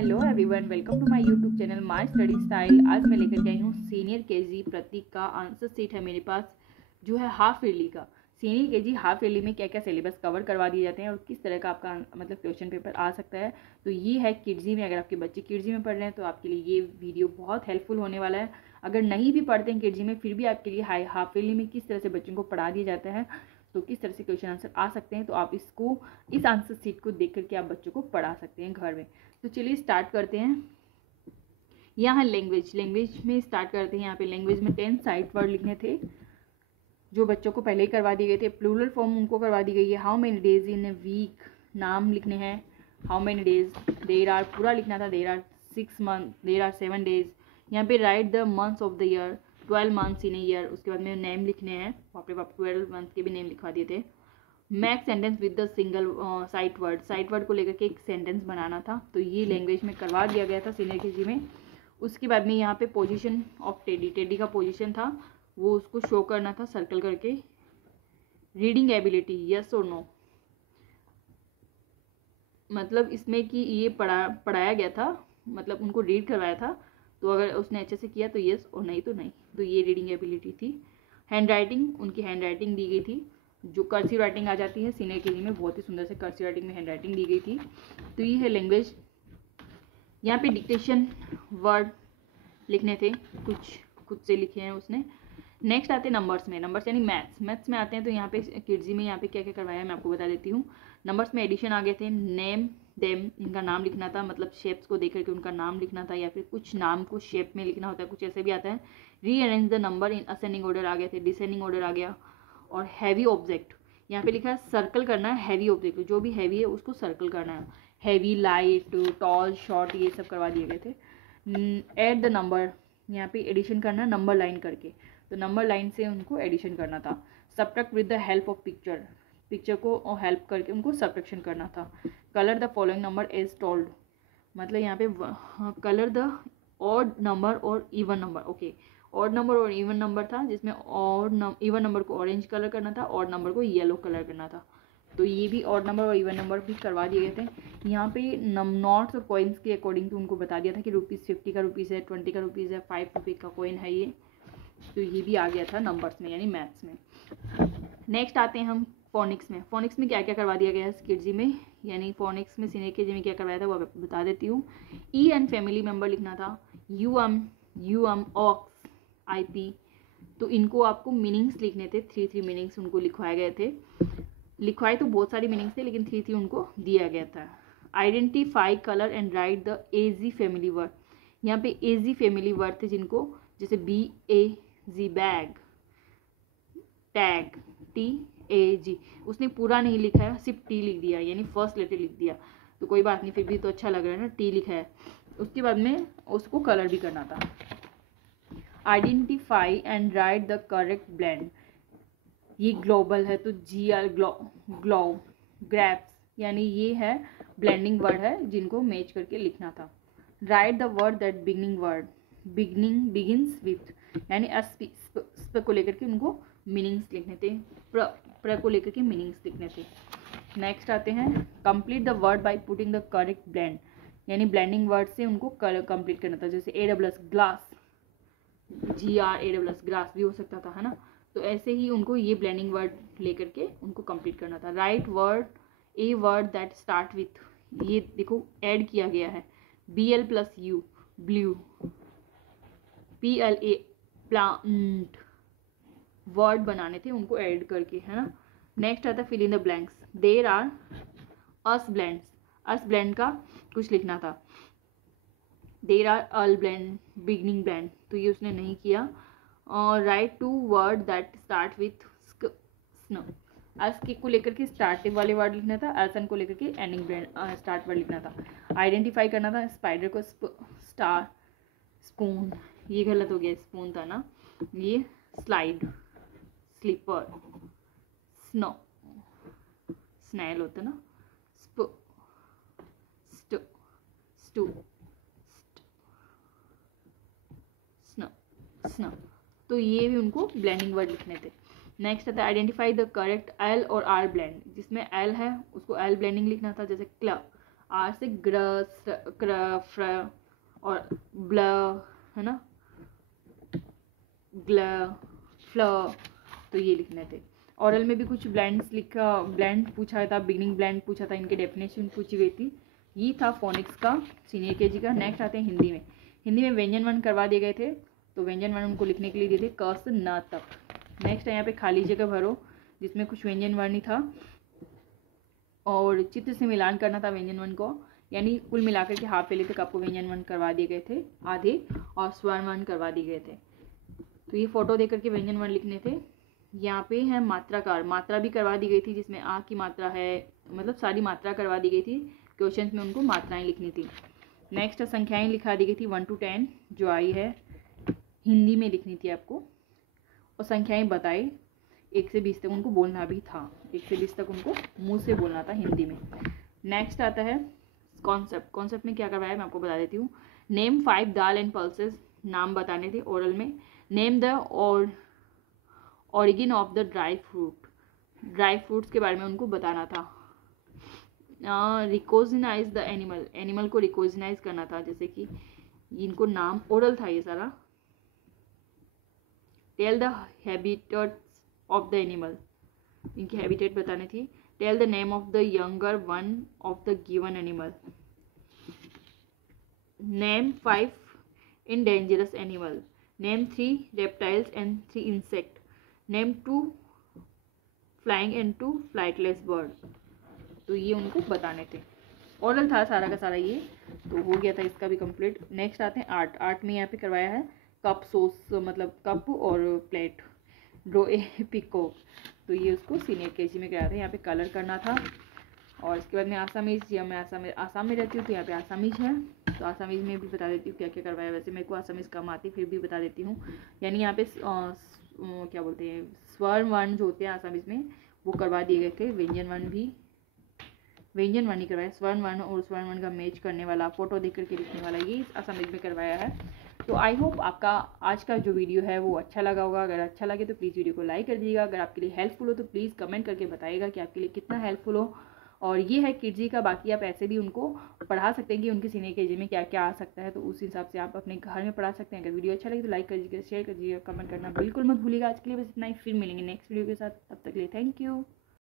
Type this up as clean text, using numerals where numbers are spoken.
Hello everyone, welcome to my YouTube channel my study style. आज मैं लेकर के आई हूँ सीनियर केजी प्रतीक का आंसर सीट है मेरे पास, जो है हाफ ईयरली का। सीनियर केजी हाफ ईयरली में क्या क्या सिलेबस कवर करवा दिए जाते हैं और किस तरह का आपका मतलब क्वेश्चन पेपर आ सकता है। तो ये है किड्जी में। अगर आपके बच्चे किड्जी में पढ़ रहे हैं तो आपके लिए ये वीडियो बहुत हेल्पफुल होने वाला है। अगर नहीं भी पढ़ते हैं किड्जी में, फिर भी आपके लिए हाफ ईयरली में किस तरह से बच्चों को पढ़ा दिया जाता है, तो किस तरह से क्वेश्चन आंसर आ सकते हैं, तो आप इस आंसर सीट को देख करके आप बच्चों को पढ़ा सकते हैं घर में। तो चलिए स्टार्ट करते हैं। यहाँ लैंग्वेज में स्टार्ट करते हैं। यहाँ पे लैंग्वेज में 10 साइट वर्ड लिखने थे, जो बच्चों को पहले ही करवा दिए गए थे। प्लूरल फॉर्म उनको करवा दी गई है। How many days in a week, नाम लिखने हैं। How many days, there are पूरा लिखना था। There are 6 month, there are 7 days. यहाँ पे write the months of the year, 12 months in a year. उसके बाद में नेम लिखने हैं। बाप रे बाप, 12 मंथ के भी नेम लिखवा दिए थे। Make sentence with the single sight word को लेकर के एक सेंटेंस बनाना था। तो ये लैंग्वेज में करवा दिया गया था सीनियर केजी में। उसके बाद में यहाँ पे पोजीशन ऑफ टेडी का पोजीशन था, वो उसको शो करना था सर्कल करके। रीडिंग एबिलिटी, यस और नो, मतलब इसमें कि ये पढ़ाया गया था, मतलब उनको रीड करवाया था, तो अगर उसने अच्छे से किया तो यस और नहीं तो नहीं। तो ये रीडिंग एबिलिटी थी। हैंड राइटिंग, उनकी हैंड राइटिंग दी गई थी, जो कर्सिव राइटिंग आ जाती है सीनियर केजी में। बहुत ही सुंदर से कर्सिव राइटिंग में हैंड राइटिंग दी गई थी। तो ये है लैंग्वेज। यहाँ पे डिक्टेशन वर्ड लिखने थे, कुछ खुद से लिखे हैं उसने। नेक्स्ट आते हैं नंबर्स में। नंबर्स यानी मैथ्स में आते हैं। तो यहाँ पे किड्जी में यहाँ पे क्या क्या करवाया है मैं आपको बता देती हूँ। नंबर्स में एडिशन आ गए थे। नेम देम, इनका नाम लिखना था, मतलब शेप्स को देख करके उनका नाम लिखना था, या फिर कुछ नाम को शेप में लिखना होता है, कुछ ऐसे भी आता है। Rearrange the number in ascending order आ गए थे, डिसेंडिंग ऑर्डर आ गया। और हैवी ऑब्जेक्ट, यहाँ पे लिखा है सर्कल करना है। हैवी ऑब्जेक्ट, जो भी हैवी है उसको सर्कल करना है। हैवी, लाइट, टॉल, शॉर्ट, ये सब करवा दिए गए थे। ऐड द नंबर, यहाँ पे एडिशन करना है नंबर लाइन करके, तो नंबर लाइन से उनको एडिशन करना था। Subtract with the help of picture को हेल्प करके उनको सब्ट्रैक्शन करना था। Colour the following number as told, मतलब यहाँ पे कलर द ऑड नंबर और even number. Okay, odd number और इवन नंबर था, जिसमें इवन नंबर को ऑरेंज कलर करना था, ऑड नंबर को येलो कलर करना था। तो ये भी ऑड नंबर और इवन नंबर भी करवा दिए गए थे। यहाँ पे नोट्स और कॉइन्स के अकॉर्डिंग टू उनको बता दिया था कि ₹50 का रुपीज़ है, 20 का रुपीज़ है, 5 रुपये का कॉइन है ये। तो ये भी आ गया था नंबर्स में यानी मैथ्स में। नेक्स्ट आते हैं हम फोनिक्स में। फोनिक्स में क्या क्या करवा दिया गया है किड्जी में, यानी फोनिक्स में सीनियर केजी में क्या करवाया था वो बता देती हूँ। ई एंड फैमिली मेम्बर लिखना था। यूएम, ऑक्स, आईपी। तो इनको आपको मीनिंग्स लिखने थे। 3 मीनिंग्स उनको लिखवाए गए थे। लिखवाए तो बहुत सारी मीनिंग्स थे, लेकिन 3 उनको दिया गया था। Identify, colour and right the AG family word. यहाँ पे एजी फैमिली वर्ड थे, जिनको जैसे BAG बैग, टैग, TAG, उसने पूरा नहीं लिखा है, सिर्फ T लिख दिया, यानी फर्स्ट लेटर लिख दिया। तो कोई बात नहीं, फिर भी तो अच्छा लग रहा है ना, T लिखा है। उसके बाद में उसको कलर भी करना था। Identify and right the correct blend, ये ग्लोबल है तो GR, ग्रैप्स, यानी ये है ब्लेंडिंग वर्ड है, जिनको मैच करके लिखना था। Right the word that begins with, यानी स्प को लेकर के उनको मीनिंग्स लिखने थे, प्र को लेकर के मीनिंग्स लिखने थे। नेक्स्ट आते हैं complete the word by putting the correct blend, यानी ब्लेंडिंग वर्ड से उनको कंप्लीट करना था। जैसे AWS ग्लास, GRAWS ग्रास भी हो सकता था, है ना। तो ऐसे ही उनको ये ब्लेंडिंग वर्ड लेकर के उनको कंप्लीट करना था। Right word, a word that start with, ये देखो ऐड किया गया है, BL + U, blue, PLA plant, word बनाने थे उनको ऐड करके, है ना। नेक्स्ट आता है fill in the blanks. There are S blend का कुछ लिखना था। There are L blend, beginning blend, तो ये उसने नहीं किया। और write 2 word that start with snow, S को लेकर के स्टार्टिंग वाले वर्ड लिखना था, एसन को लेकर के एंडिंग ब्लेंड स्टार्ट वर्ड लिखना था। आइडेंटिफाई करना था। स्पाइडर को स्टार, स्पून, ये गलत हो गया, स्पून था ना ये। स्लाइड, स्लीपर, स्नो, स्नैल होता ना, स्टू, स्नो। तो ये भी उनको ब्लेंडिंग वर्ड लिखने थे। नेक्स्ट आता है आइडेंटिफाई द करेक्ट L और R ब्लेंड, जिसमें L है उसको L ब्लेंडिंग लिखना था। जैसे क्लब, R से और ब्ल, है ना, ग्ल, फ्ल, तो ये लिखने थे। ओरल में भी कुछ ब्लेंड पूछा था, बिगिनिंग ब्लेंड पूछा था, इनके डेफिनेशन पूछी गई थी। ये था फोनिक्स का सीनियर केजी का। नेक्स्ट आते हैं हिंदी में। हिंदी में व्यंजन वर्ण करवा दिए गए थे, तो व्यंजन वर्ण उनको लिखने के लिए दिए थे क से न तक। नेक्स्ट है यहाँ पे खाली जगह भरो, जिसमें कुछ व्यंजन वर्ण ही था और चित्र से मिलान करना था व्यंजन वर्ण को, यानी कुल मिलाकर के हाफ पे तक आपको व्यंजन वर्ण करवा दिए गए थे आधे, और स्वर्ण वर्ण करवा दिए गए थे। तो ये फोटो देकर के व्यंजन वर्ण लिखने थे। यहाँ पे है मात्राकार, मात्रा भी करवा दी गई थी, जिसमें आ की मात्रा है, मतलब सारी मात्रा करवा दी गई थी। क्वेश्चन में उनको मात्राएं लिखनी थी। नेक्स्ट संख्याएं लिखा दी गई थी 1 to 10, जो आई है हिंदी में लिखनी थी आपको, और संख्याएं बताई 1 से 20 तक उनको बोलना भी था, 1 से 20 तक उनको मुंह से बोलना था हिंदी में। नेक्स्ट आता है कॉन्सेप्ट। कॉन्सेप्ट में क्या करवाया मैं आपको बता देती हूँ। नेम 5 दाल एंड पल्सेस, नाम बताने थे ओरल में। Name the origin of the dry fruit, dry fruits के बारे में उनको बताना था। रिकोजनाइज द एनिमल, एनिमल को रिकोजनाइज करना था, जैसे कि इनको नाम, ओरल था ये सारा। Tell the habitats of the animal, इनकी हैबिटेट बतानी थी। Tell the name of the younger one of the given animal. Name 5 endangerous animal. Name 3 reptiles and 3 insect. Name 2 flying and 2 flightless bird. तो ये उनको बताने थे। ओरल था सारा का सारा, ये तो हो गया था इसका भी कंप्लीट। नेक्स्ट आते हैं आर्ट। आर्ट में यहाँ पे करवाया है कप सोस, मतलब कप और प्लेट, ड्रो ए पिकॉक, तो ये उसको सीनियर केजी में कराया था। यहाँ पे कलर करना था। और इसके बाद में आसामीज, या मैं आसाम में रहती हूँ तो यहाँ पे आसामीज है, तो आसामीज में भी बता देती हूँ क्या क्या करवाया। वैसे मेरे को आसामीज कम आती, फिर भी बता देती हूँ। यानी यहाँ पे क्या बोलते हैं, स्वर्ण वर्ण जो होते हैं आसामीज में वो करवा दिए गए थे। व्यंजन वर्ण ही करवाया, स्वर्ण वर्ण और स्वर्ण वर्ण का मैच करने वाला, फोटो देख करके लिखने वाला, ये आसामीज में करवाया है। तो आई होप आपका आज का जो वीडियो है वो अच्छा लगा होगा। अगर अच्छा लगे तो प्लीज़ वीडियो को लाइक कर दीजिएगा। अगर आपके लिए हेल्पफुल हो तो प्लीज़ कमेंट करके बताइएगा कि आपके लिए कितना हेल्पफुल हो। और ये है किडजी का, बाकी आप ऐसे भी उनको पढ़ा सकते हैं कि उनके सीनियर केजी में क्या क्या आ सकता है, तो उस हिसाब से आप अपने घर में पढ़ा सकते हैं। अगर वीडियो अच्छा लगे तो लाइक कर दीजिएगा, शेयर कर दीजिएगा, कमेंट करना बिल्कुल मत भूलिएगा। आज के लिए बस इतना ही, फिर मिलेंगे नेक्स्ट वीडियो के साथ। तब तक के लिए थैंक यू।